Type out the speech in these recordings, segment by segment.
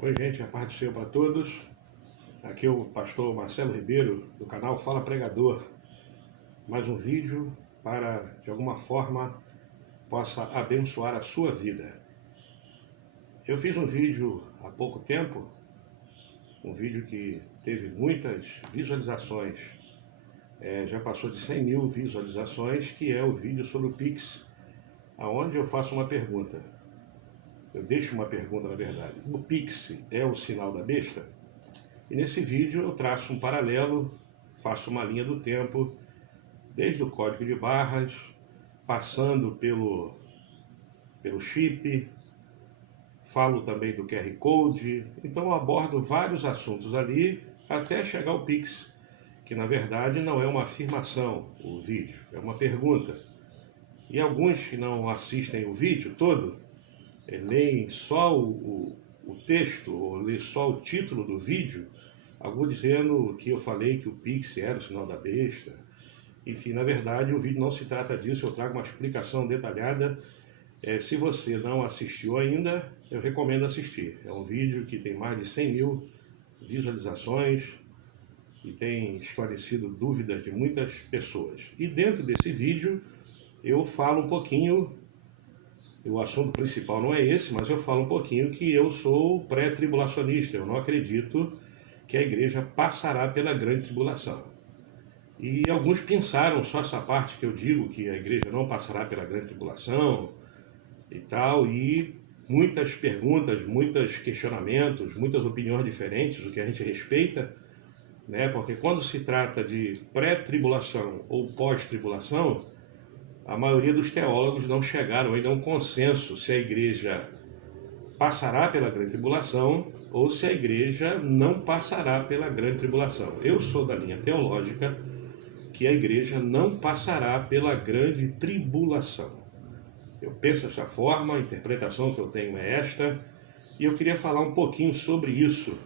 Oi, gente, a paz do Senhor para todos. Aqui é o pastor Marcelo Ribeiro, do canal Fala Pregador. Mais um vídeo para, de alguma forma, possa abençoar a sua vida. Eu fiz um vídeo há pouco tempo, um vídeo que teve muitas visualizações, já passou de 100 mil visualizações, que é o vídeo sobre o Pix, onde eu faço uma pergunta. Eu deixo uma pergunta, na verdade. O Pix é o sinal da besta? E nesse vídeo eu traço um paralelo, faço uma linha do tempo, desde o código de barras, passando pelo chip, falo também do QR Code, então eu abordo vários assuntos ali até chegar ao Pix, que na verdade não é uma afirmação o vídeo, é uma pergunta. E alguns que não assistem o vídeo todo, leem só o texto, ou lê só o título do vídeo, alguns dizendo que eu falei que o Pix era o sinal da besta. Enfim, na verdade o vídeo não se trata disso, eu trago uma explicação detalhada. Se você não assistiu ainda, eu recomendo assistir. É um vídeo que tem mais de 100 mil visualizações e tem esclarecido dúvidas de muitas pessoas. E dentro desse vídeo eu falo um pouquinho, o assunto principal não é esse, mas eu falo um pouquinho que eu sou pré-tribulacionista, eu não acredito que a igreja passará pela grande tribulação. E alguns pensaram só essa parte que eu digo, que a igreja não passará pela grande tribulação e tal, e muitas perguntas, muitos questionamentos, muitas opiniões diferentes, o que a gente respeita, né? Porque quando se trata de pré-tribulação ou pós-tribulação, a maioria dos teólogos não chegaram ainda a um consenso se a igreja passará pela grande tribulação ou se a igreja não passará pela grande tribulação. Eu sou da linha teológica que a igreja não passará pela grande tribulação. Eu penso dessa forma, a interpretação que eu tenho é esta, e eu queria falar um pouquinho sobre isso.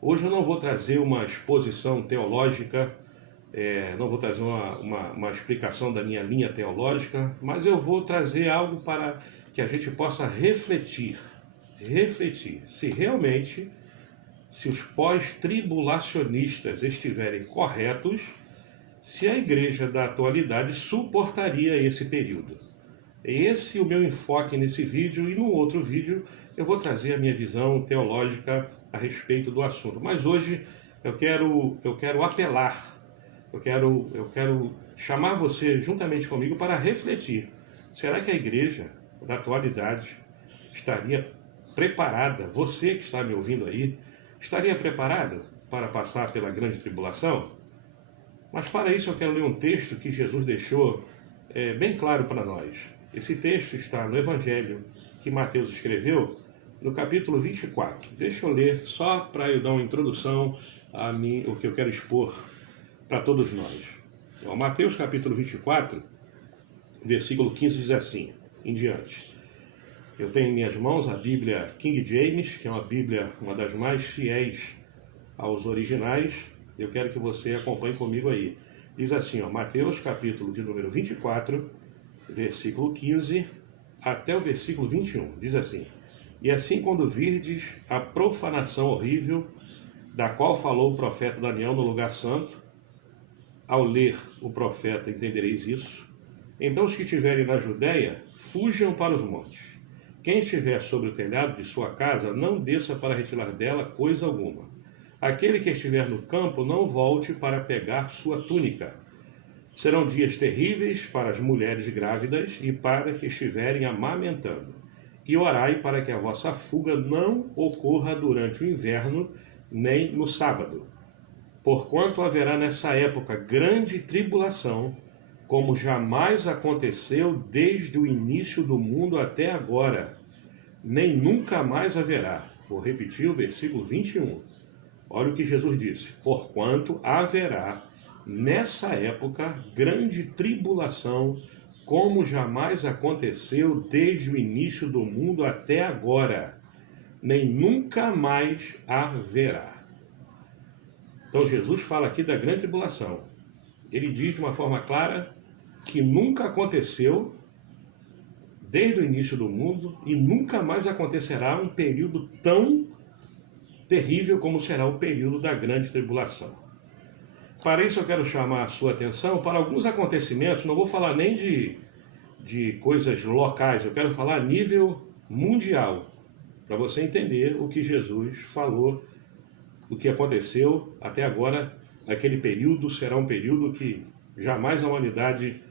Hoje eu não vou trazer uma exposição teológica, não vou trazer uma explicação da minha linha teológica, mas eu vou trazer algo para que a gente possa refletir se realmente, se os pós-tribulacionistas estiverem corretos, se a igreja da atualidade suportaria esse período. Esse é o meu enfoque nesse vídeo, e no outro vídeo eu vou trazer a minha visão teológica a respeito do assunto. Mas hoje eu quero apelar, eu quero chamar você juntamente comigo para refletir. Será que a igreja da atualidade estaria preparada, você que está me ouvindo aí, estaria preparado para passar pela grande tribulação? Mas para isso eu quero ler um texto que Jesus deixou bem claro para nós. Esse texto está no Evangelho que Mateus escreveu, no capítulo 24. Deixa eu ler só para eu dar uma introdução a mim, o que eu quero expor para todos nós. Mateus capítulo 24, versículo 15 diz assim, em diante. Eu tenho em minhas mãos a Bíblia King James, que é uma Bíblia, uma das mais fiéis aos originais. Eu quero que você acompanhe comigo aí. Diz assim, Mateus capítulo de número 24, versículo 15 até o versículo 21. Diz assim, e assim quando virdes a profanação horrível, da qual falou o profeta Daniel no lugar santo, ao ler o profeta entendereis isso. Então os que estiverem na Judéia, fujam para os montes. Quem estiver sobre o telhado de sua casa, não desça para retirar dela coisa alguma. Aquele que estiver no campo, não volte para pegar sua túnica. Serão dias terríveis para as mulheres grávidas e para que estiverem amamentando. E orai para que a vossa fuga não ocorra durante o inverno, nem no sábado. Porquanto haverá nessa época grande tribulação, como jamais aconteceu desde o início do mundo até agora, nem nunca mais haverá. Vou repetir o versículo 21. Olha o que Jesus disse. Porquanto haverá nessa época grande tribulação, como jamais aconteceu desde o início do mundo até agora, nem nunca mais haverá. Então Jesus fala aqui da grande tribulação. Ele diz de uma forma clara que nunca aconteceu desde o início do mundo e nunca mais acontecerá um período tão terrível como será o período da grande tribulação. Para isso eu quero chamar a sua atenção para alguns acontecimentos, não vou falar nem de coisas locais, eu quero falar a nível mundial, para você entender o que Jesus falou, o que aconteceu até agora. Aquele período será um período que jamais a humanidade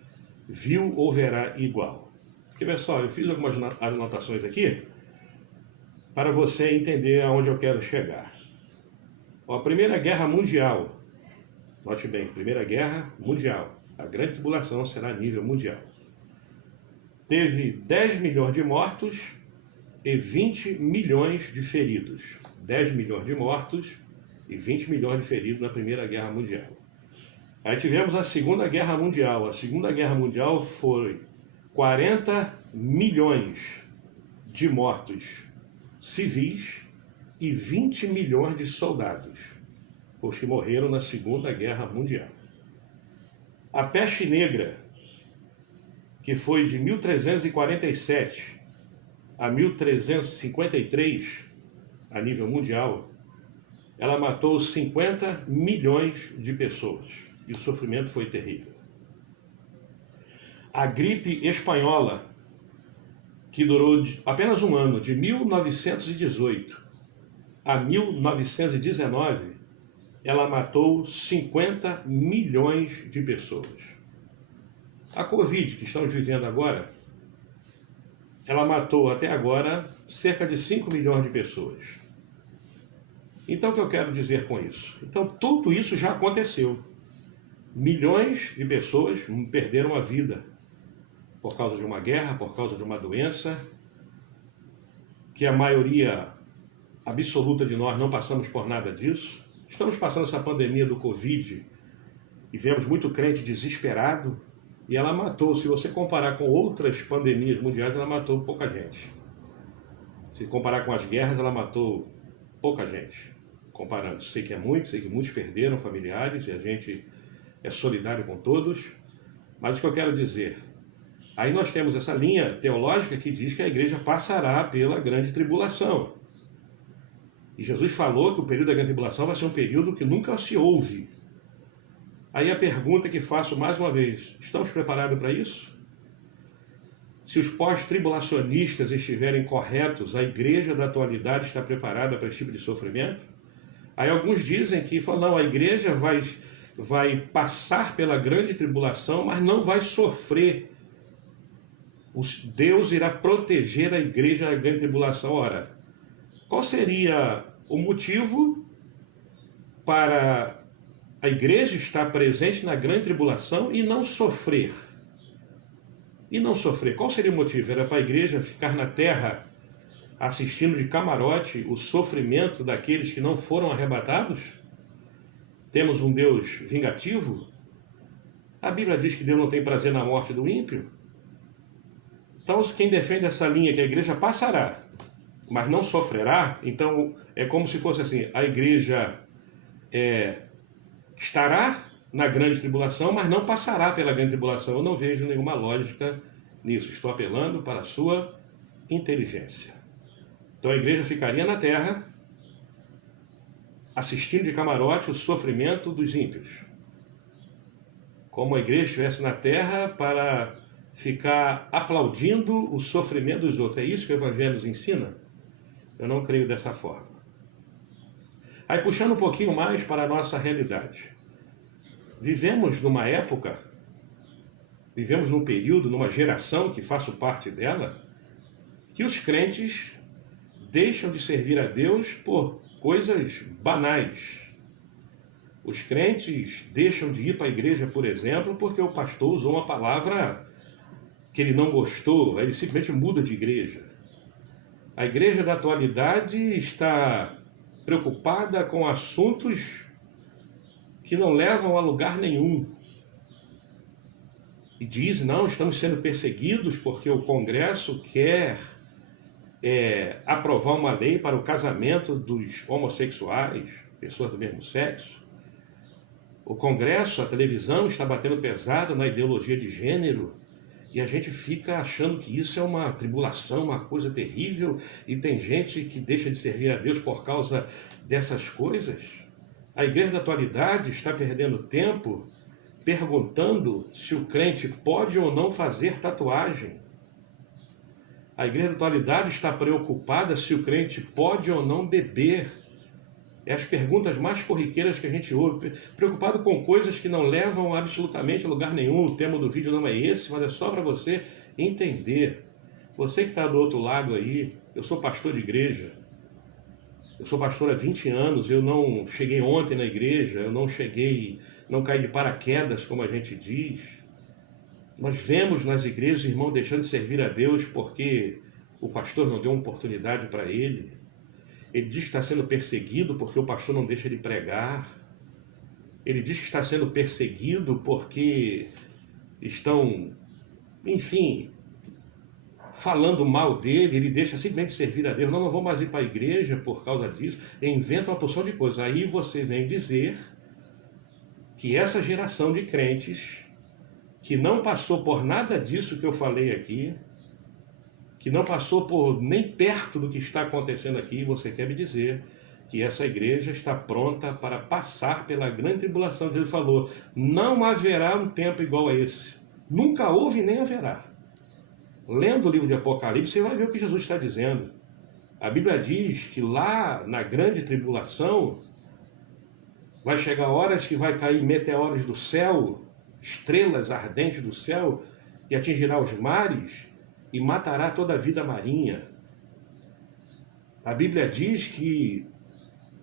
viu ou verá igual. Porque, pessoal, eu fiz algumas anotações aqui para você entender aonde eu quero chegar. A Primeira Guerra Mundial, note bem, Primeira Guerra Mundial, a grande tribulação será a nível mundial. Teve 10 milhões de mortos e 20 milhões de feridos. 10 milhões de mortos e 20 milhões de feridos na Primeira Guerra Mundial. Aí tivemos a Segunda Guerra Mundial. A Segunda Guerra Mundial foi 40 milhões de mortos civis e 20 milhões de soldados, os que morreram na Segunda Guerra Mundial. A peste negra, que foi de 1347 a 1353, a nível mundial, ela matou 50 milhões de pessoas e o sofrimento foi terrível. A gripe espanhola, que durou apenas um ano, de 1918 a 1919, ela matou 50 milhões de pessoas. A Covid, que estamos vivendo agora, ela matou até agora cerca de 5 milhões de pessoas. Então, o que eu quero dizer com isso? Então, tudo isso já aconteceu. Milhões de pessoas perderam a vida por causa de uma guerra, por causa de uma doença, que a maioria absoluta de nós não passamos por nada disso. Estamos passando essa pandemia do Covid e vemos muito crente desesperado, e ela matou, se você comparar com outras pandemias mundiais, ela matou pouca gente. Se comparar com as guerras, ela matou pouca gente. Comparando, sei que muitos perderam familiares, e a gente é solidário com todos, mas o que eu quero dizer, aí nós temos essa linha teológica que diz que a igreja passará pela grande tribulação. E Jesus falou que o período da grande tribulação vai ser um período que nunca se ouve. Aí a pergunta que faço mais uma vez, estamos preparados para isso? Se os pós-tribulacionistas estiverem corretos, a igreja da atualidade está preparada para esse tipo de sofrimento? Aí alguns dizem que não, a igreja vai passar pela grande tribulação, mas não vai sofrer. Deus irá proteger a igreja da grande tribulação. Ora, qual seria o motivo para a igreja estar presente na grande tribulação e não sofrer? E não sofrer, qual seria o motivo? Era para a igreja ficar na terra assistindo de camarote o sofrimento daqueles que não foram arrebatados? Temos um Deus vingativo? A Bíblia diz que Deus não tem prazer na morte do ímpio. Então, quem defende essa linha que a igreja passará, mas não sofrerá, então é como se fosse assim, a igreja estará na grande tribulação, mas não passará pela grande tribulação. Eu não vejo nenhuma lógica nisso. Estou apelando para a sua inteligência. Então a igreja ficaria na terra, assistindo de camarote o sofrimento dos ímpios. Como a igreja estivesse na terra para ficar aplaudindo o sofrimento dos outros. É isso que o Evangelho nos ensina? Eu não creio dessa forma. Aí puxando um pouquinho mais para a nossa realidade. Vivemos numa época, vivemos num período, numa geração que faço parte dela, que os crentes deixam de servir a Deus por coisas banais. Os crentes deixam de ir para a igreja, por exemplo, porque o pastor usou uma palavra que ele não gostou, ele simplesmente muda de igreja. A igreja da atualidade está preocupada com assuntos que não levam a lugar nenhum. E diz, não, estamos sendo perseguidos porque o Congresso quer aprovar uma lei para o casamento dos homossexuais, pessoas do mesmo sexo. O Congresso, a televisão está batendo pesado na ideologia de gênero E a gente fica achando que isso é uma tribulação, uma coisa terrível, e tem gente que deixa de servir a Deus por causa dessas coisas. A igreja da atualidade está perdendo tempo perguntando se o crente pode ou não fazer tatuagem. A igreja da atualidade está preocupada se o crente pode ou não beber. É as perguntas mais corriqueiras que a gente ouve, preocupado com coisas que não levam absolutamente a lugar nenhum. O tema do vídeo não é esse, mas é só para você entender. Você que está do outro lado aí, eu sou pastor de igreja, eu sou pastor há 20 anos, eu não cheguei ontem na igreja, eu não caí de paraquedas, como a gente diz. Nós vemos nas igrejas irmãos deixando de servir a Deus porque o pastor não deu uma oportunidade para ele. Ele diz que está sendo perseguido porque o pastor não deixa ele pregar. Ele diz que está sendo perseguido porque estão, enfim, falando mal dele. Ele deixa simplesmente servir a Deus. Não vou mais ir para a igreja por causa disso. Ele inventa uma porção de coisas. Aí você vem dizer que essa geração de crentes que não passou por nada disso que eu falei aqui, que não passou por nem perto do que está acontecendo aqui, você quer me dizer que essa igreja está pronta para passar pela grande tribulação. Jesus falou, não haverá um tempo igual a esse. Nunca houve nem haverá. Lendo o livro de Apocalipse, você vai ver o que Jesus está dizendo. A Bíblia diz que lá na grande tribulação vai chegar horas que vai cair meteoros do céu, estrelas ardentes do céu, e atingirá os mares e matará toda a vida marinha. A Bíblia diz que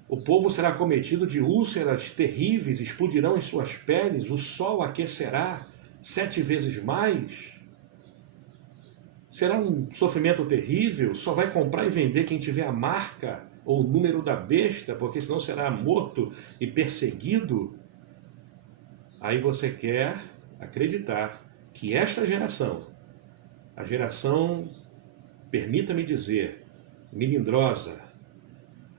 o povo será cometido de úlceras terríveis, explodirão em suas peles, o sol aquecerá 7 vezes mais. Será um sofrimento terrível, só vai comprar e vender quem tiver a marca ou o número da besta, porque senão será morto e perseguido. Aí você quer acreditar que esta geração, a geração, permita-me dizer, melindrosa,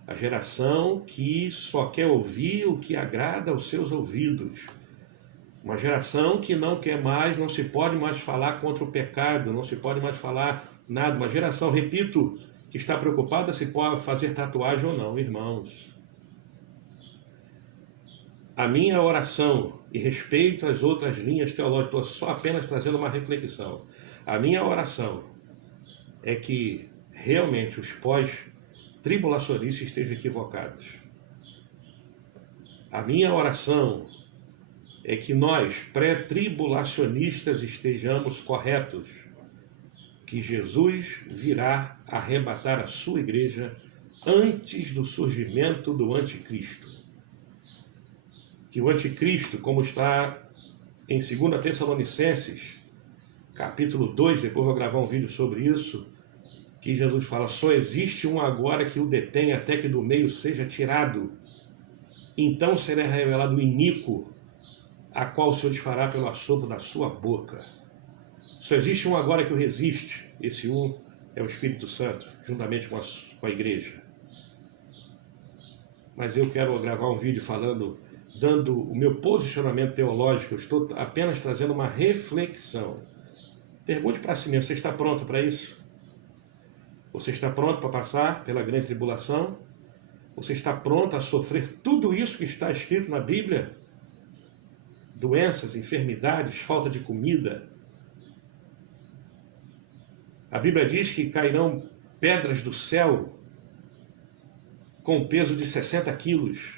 a geração que só quer ouvir o que agrada aos seus ouvidos, uma geração que não quer mais, não se pode mais falar contra o pecado, não se pode mais falar nada, uma geração, repito, que está preocupada se pode fazer tatuagem ou não, irmãos. A minha oração, e respeito às outras linhas teológicas, estou só apenas trazendo uma reflexão. A minha oração é que realmente os pós-tribulacionistas estejam equivocados. A minha oração é que nós, pré-tribulacionistas, estejamos corretos, que Jesus virá arrebatar a sua igreja antes do surgimento do anticristo. Que o anticristo, como está em 2 Tessalonicenses, capítulo 2, depois vou gravar um vídeo sobre isso, que Jesus fala, só existe um agora que o detém até que do meio seja tirado. Então será revelado o iníquo, a qual o Senhor desfará pelo assopro da sua boca. Só existe um agora que o resiste. Esse um é o Espírito Santo, juntamente com a igreja. Mas eu quero gravar um vídeo falando, dando o meu posicionamento teológico. Eu estou apenas trazendo uma reflexão. Pergunte para si mesmo, você está pronto para isso? Você está pronto para passar pela grande tribulação? Você está pronto a sofrer tudo isso que está escrito na Bíblia? Doenças, enfermidades, falta de comida. A Bíblia diz que cairão pedras do céu com peso de 60 quilos.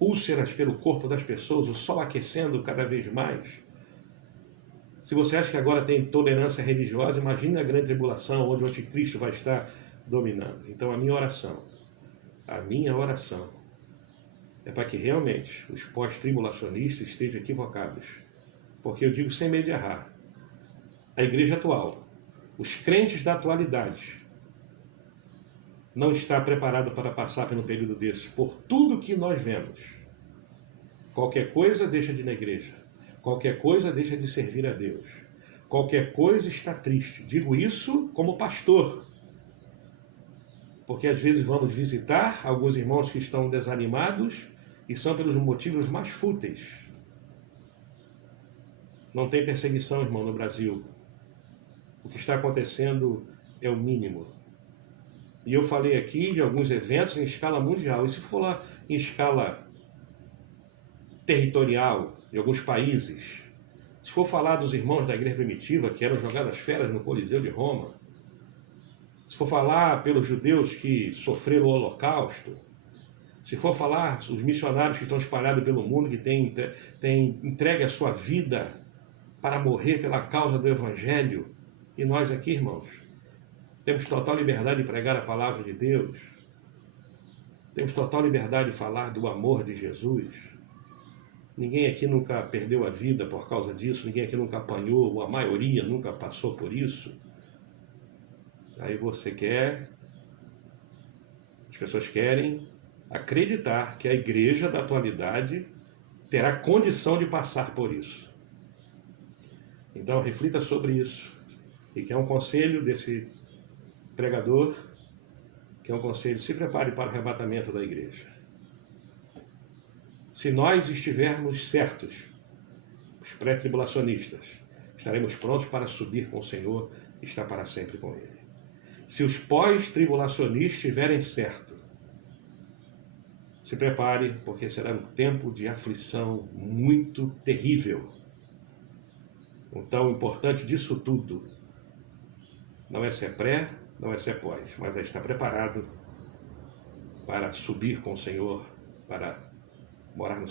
Úlceras pelo corpo das pessoas, o sol aquecendo cada vez mais. Se você acha que agora tem tolerância religiosa, imagine a grande tribulação, onde o anticristo vai estar dominando. Então a minha oração é para que realmente os pós-tribulacionistas estejam equivocados. Porque eu digo sem medo de errar, a igreja atual, os crentes da atualidade, não está preparado para passar pelo período desse, por tudo que nós vemos. Qualquer coisa deixa de ir na igreja. Qualquer coisa deixa de servir a Deus. Qualquer coisa está triste. Digo isso como pastor. Porque às vezes vamos visitar alguns irmãos que estão desanimados e são pelos motivos mais fúteis. Não tem perseguição, irmão, no Brasil. O que está acontecendo é o mínimo. E eu falei aqui de alguns eventos em escala mundial. E se for lá em escala territorial, de alguns países, se for falar dos irmãos da igreja primitiva que eram jogados feras no Coliseu de Roma, se for falar pelos judeus que sofreram o Holocausto, se for falar os missionários que estão espalhados pelo mundo, que têm entregue a sua vida para morrer pela causa do Evangelho, e nós aqui, irmãos, temos total liberdade de pregar a palavra de Deus, temos total liberdade de falar do amor de Jesus. Ninguém aqui nunca perdeu a vida por causa disso, ninguém aqui nunca apanhou, ou a maioria nunca passou por isso. Aí você quer, as pessoas querem acreditar que a igreja da atualidade terá condição de passar por isso. Então reflita sobre isso. E que é um conselho desse pregador, que é um conselho, se prepare para o arrebatamento da igreja. Se nós estivermos certos, os pré-tribulacionistas, estaremos prontos para subir com o Senhor e estar para sempre com Ele. Se os pós-tribulacionistas estiverem certos, se prepare, porque será um tempo de aflição muito terrível. Então, o importante disso tudo não é ser pré, não é ser pós, mas é estar preparado para subir com o Senhor, para morar no